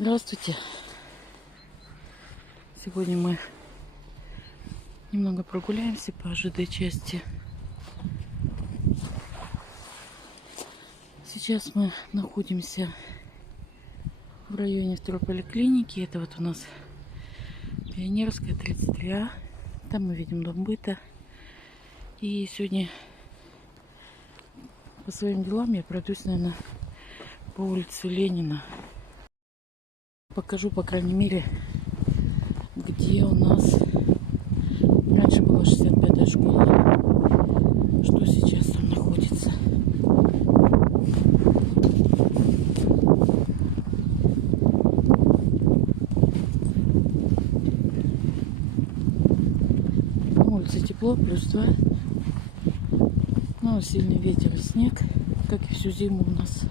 Здравствуйте. Сегодня мы немного прогуляемся по ЖД части. Сейчас мы находимся в районе второй поликлиники. Это вот у нас Пионерская, 32А. Там мы видим дом быта. И сегодня по своим делам я пройдусь, наверное, по улице Ленина. Покажу, по крайней мере, где у нас раньше была 65-я школа, что сейчас там находится. На улице тепло, +2. Но сильный ветер и снег, как и всю зиму у нас.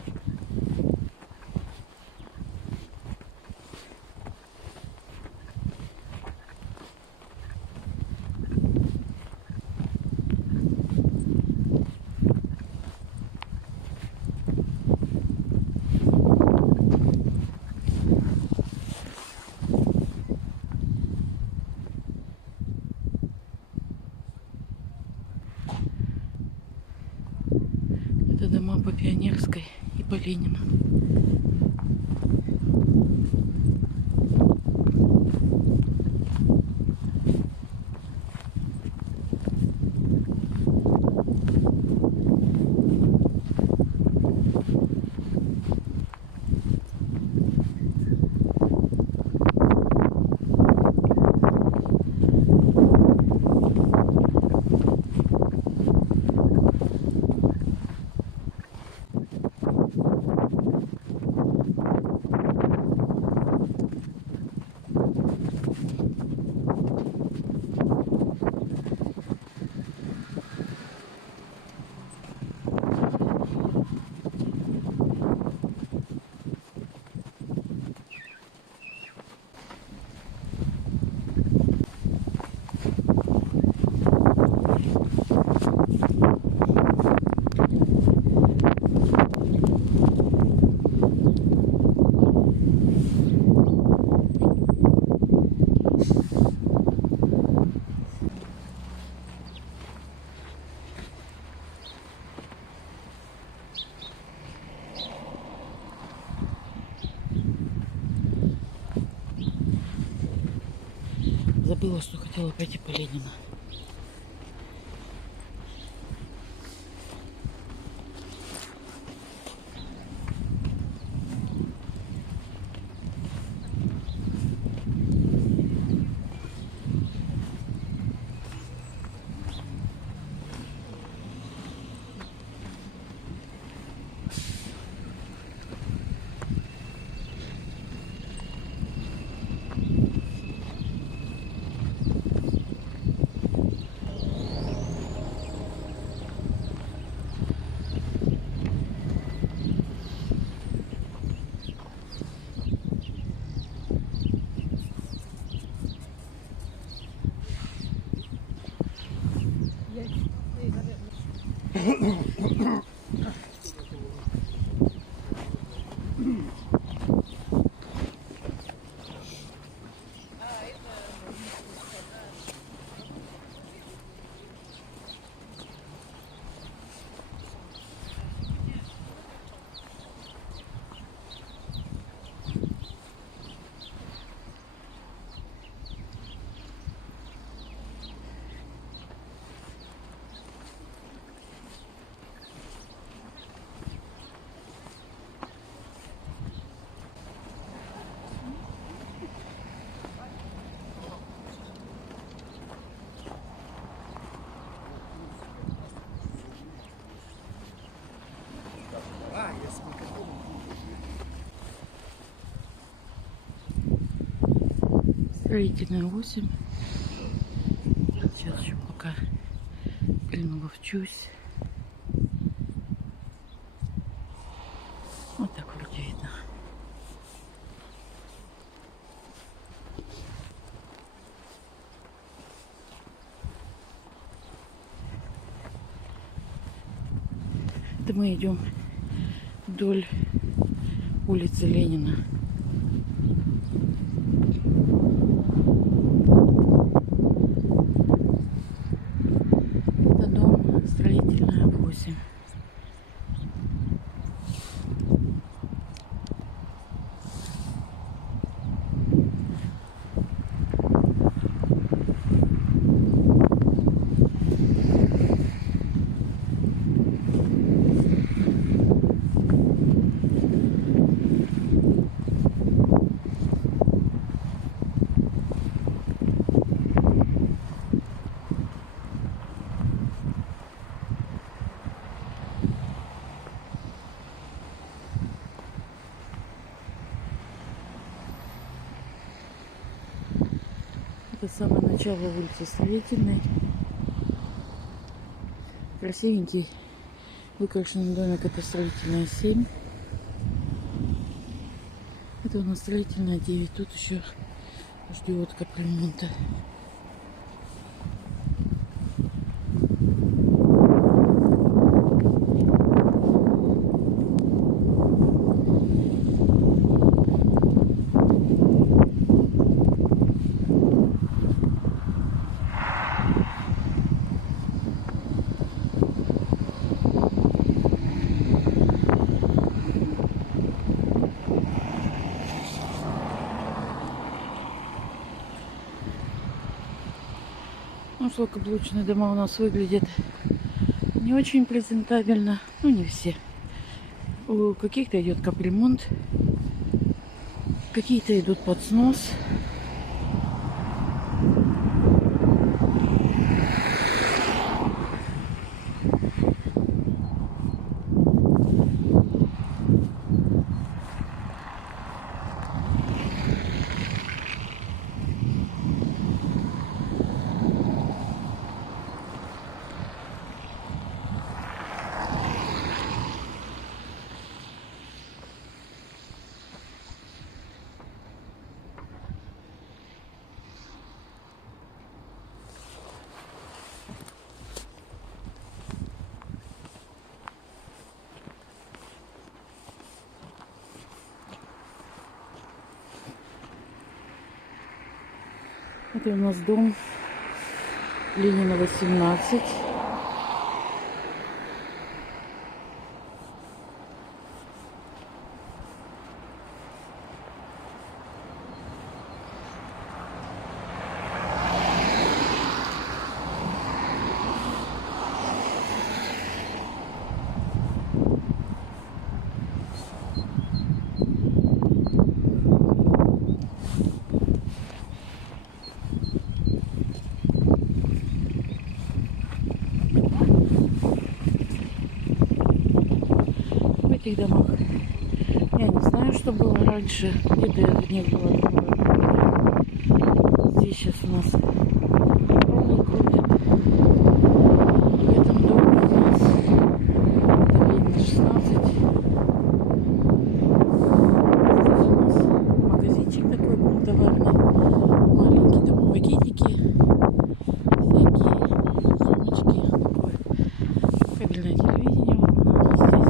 Это дома по Пионерской и по Ленина. Забыла, что хотела пойти по Ленина. Строительная 8. Сейчас еще пока приловчусь. Вот так вроде видно. Это мы идем вдоль улицы Ленина. Это самое начало улицы Строительной. Красивенький выкрашенный домик. Это Строительная 7. Это у нас Строительная 9. Тут еще ждет капремонта. Ну, шлакоблочные дома у нас выглядят не очень презентабельно. Ну, не все. У каких-то идет капремонт, какие-то идут под снос. Это у нас дом Ленина 18. В этих домах я не знаю, что было раньше. Где-то в них было другое. Здесь сейчас у нас проволоку крутят. В этом доме у нас это Ленина 16. Здесь у нас магазинчик такой был товарный. Маленькие там пакетики. Всякие сумочки. Такое кабельное телевидение у нас здесь.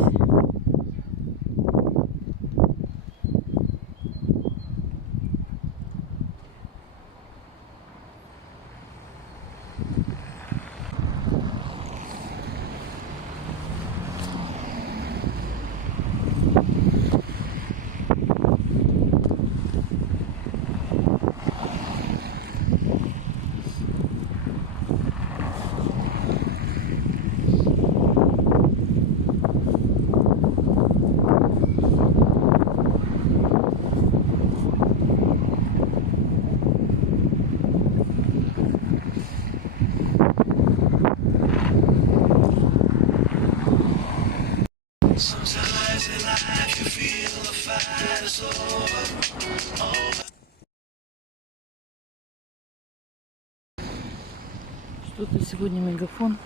Что-то сегодня Мегафон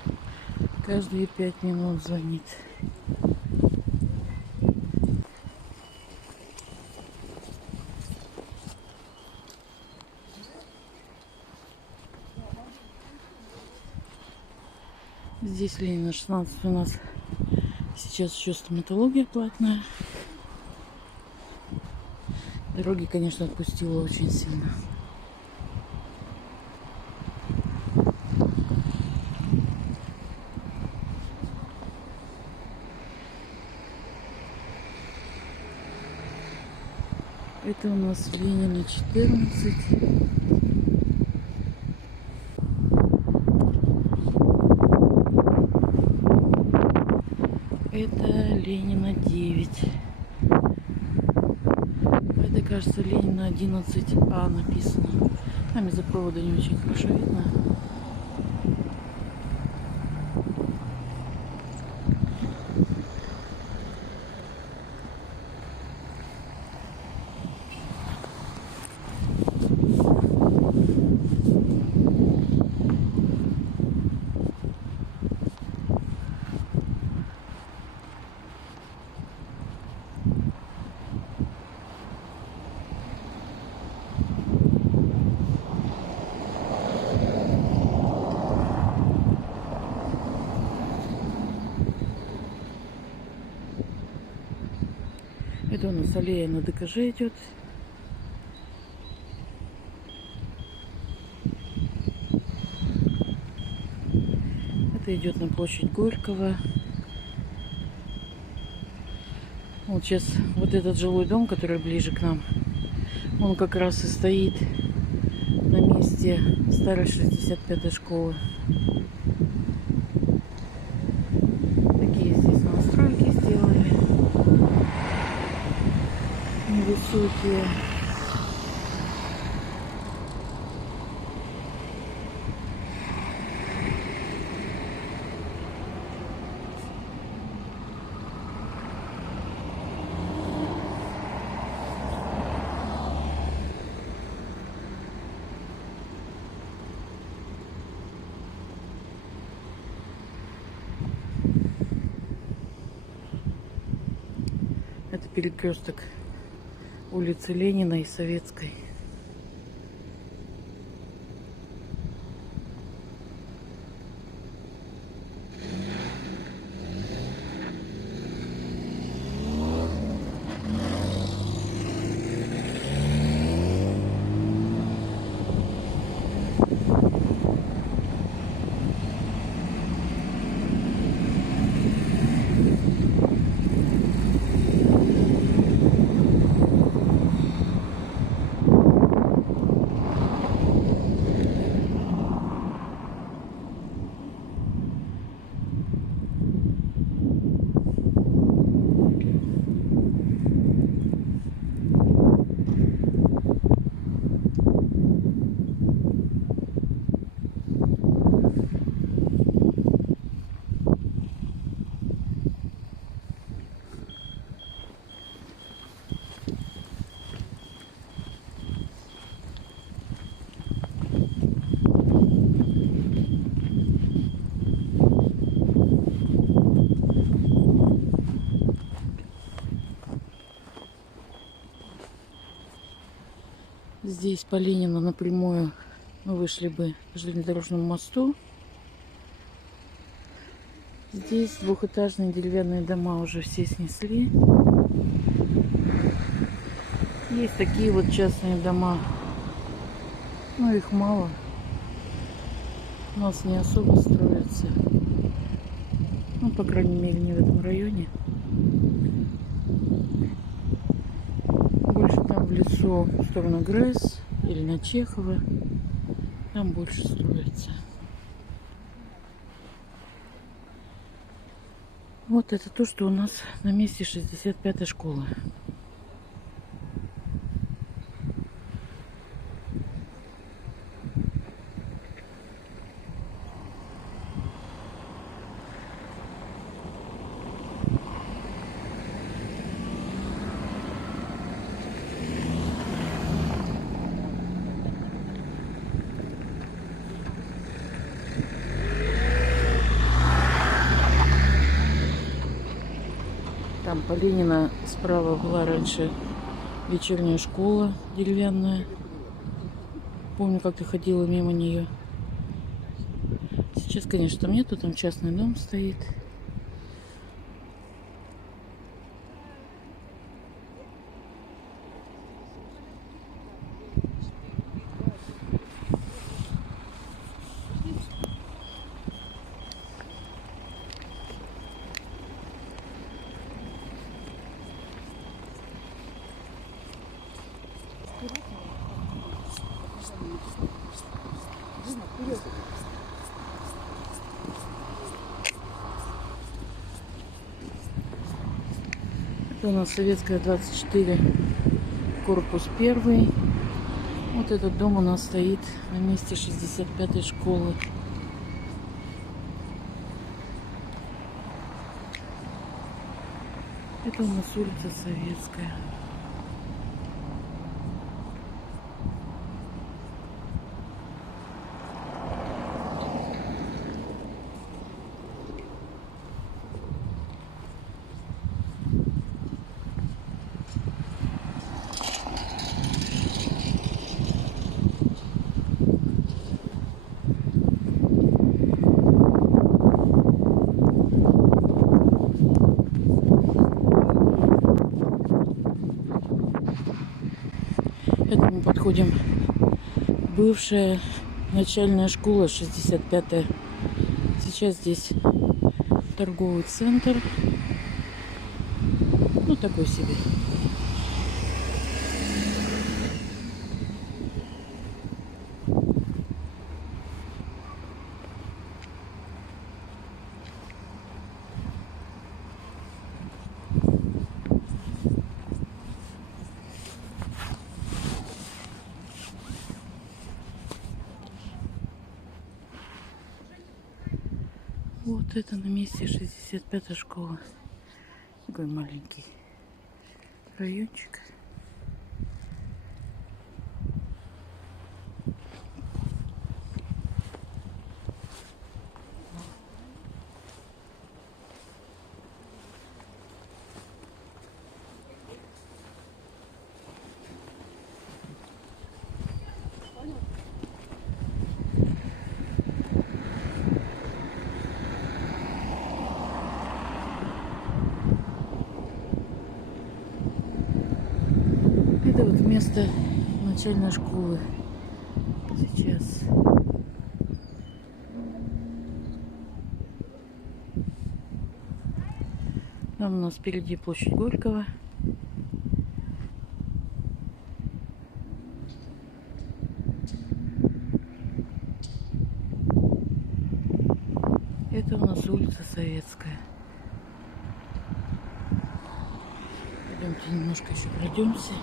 каждые 5 минут звонит. Здесь Ленина 16 у нас сейчас еще стоматология платная. Дороги, конечно, отпустила очень сильно. Это у нас Ленина 14. Это Ленина 9. Это, кажется, Ленина 11А написано. Там из-за провода не очень хорошо видно. Это у нас аллея на ДКЖ идет. Это идет на площадь Горького. Вот сейчас вот этот жилой дом, который ближе к нам, он как раз и стоит на месте старой 65-й школы. Такие здесь новостройки сделали. Невысокие. Это перекресток улицы Ленина и Советской. Здесь по Ленина напрямую мы вышли бы к железнодорожному мосту. Здесь двухэтажные деревянные дома уже все снесли. Есть такие вот частные дома, но их мало. У нас не особо строятся. Ну, по крайней мере, не в этом районе. Больше там в лесу, в сторону ГРЭС или на Чехова. Там больше строится. Вот это то, что у нас на месте 65-й школы. Там по Ленина справа была раньше вечерняя школа деревянная. Помню, как ты ходила мимо нее. Сейчас, конечно, там нету, там частный дом стоит. Это у нас Советская 24, корпус 1. Вот этот дом у нас стоит на месте 65-й школы. Это у нас улица Советская. Мы подходим. Бывшая начальная школа, 65-я. Сейчас здесь торговый центр. Ну, такой себе. Вот это на месте 65-я школа. Такой маленький райончик. Это вот место начальной школы сейчас. Там у нас впереди площадь Горького. Это у нас улица Советская. Пойдемте немножко еще пройдемся.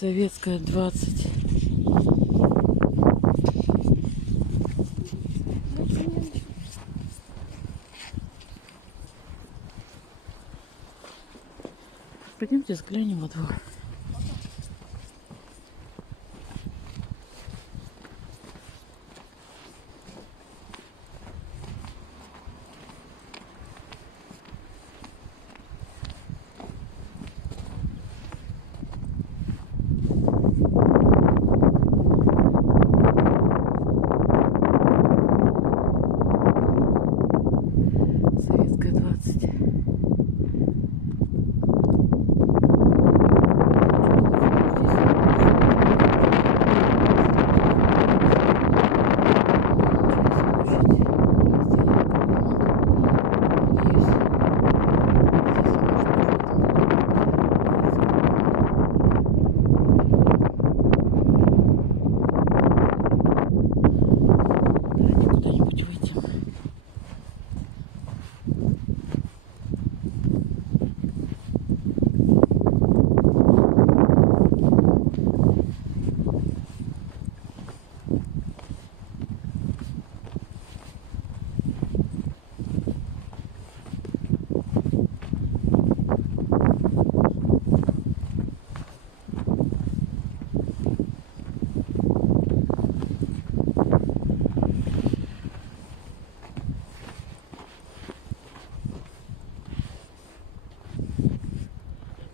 Советская, 20. Пойдемте взглянем во двор. Советская, 20. Куда-нибудь выйдем.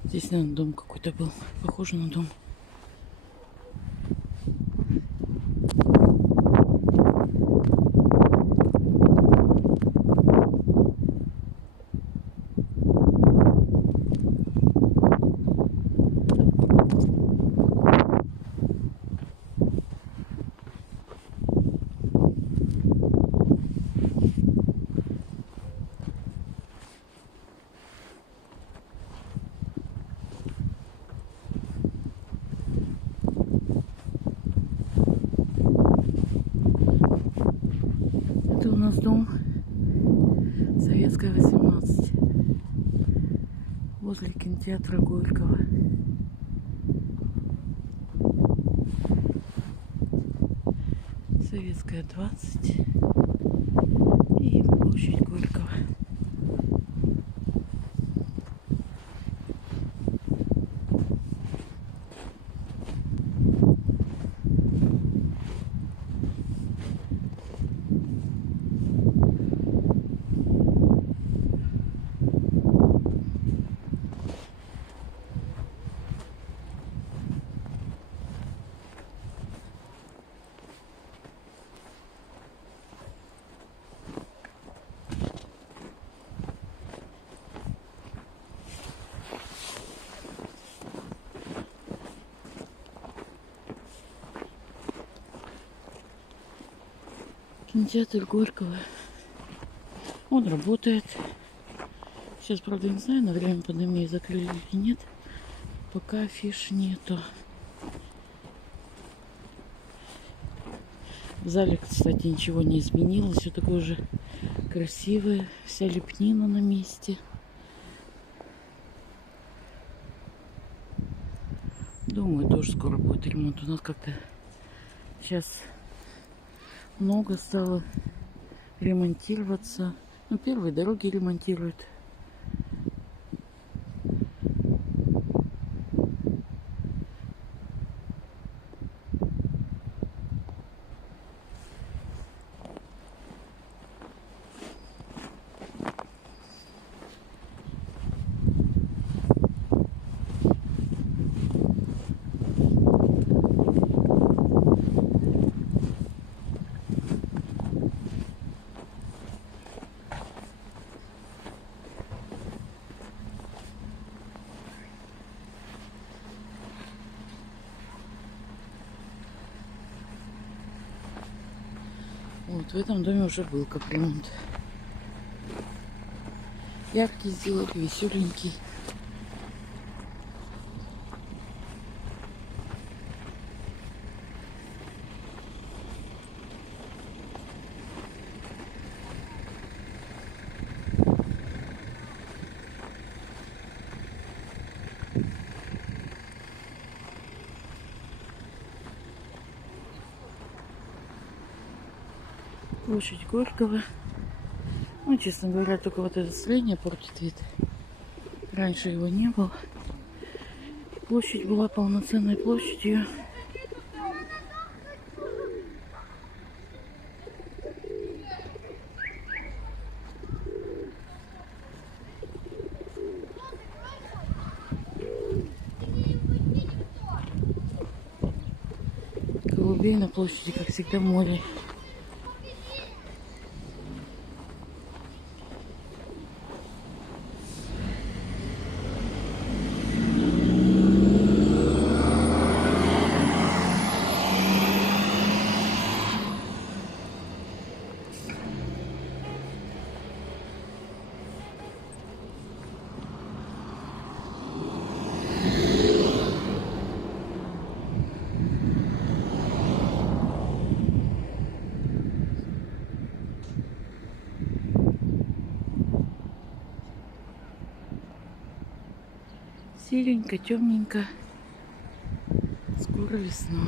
Здесь, наверное, дом какой-то был. Похоже на дом. Это у нас дом Советская, 18. Возле кинотеатра Горького. Советская, 20. И площадь Горького. Кинотеатр Горького. Он работает. Сейчас, правда, не знаю, на время пандемии закрыли или нет. Пока афиш нету. В зале, кстати, ничего не изменилось. Все такое же красивое. Вся лепнина на месте. Думаю, тоже скоро будет ремонт. У нас как-то сейчас много стало ремонтироваться. Ну, первые дороги ремонтируют. Вот в этом доме уже был капремонт. Яркий сделали, веселенький. Площадь Горького. Ну, честно говоря, только вот это строение портит вид. Раньше его не было. Площадь была полноценной площадью. Голубей на площади, как всегда, море. Серенько, темненько. Скоро весна.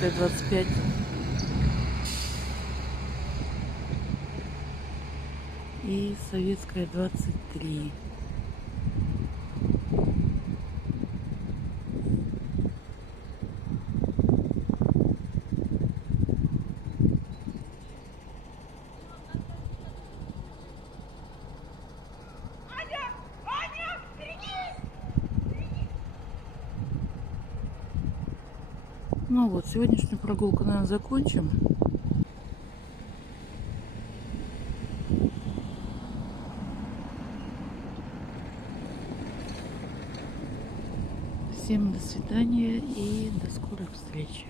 Советская 25. И Советская 23. Ну вот, сегодняшнюю прогулку, наверное, закончим. Всем до свидания и до скорых встреч.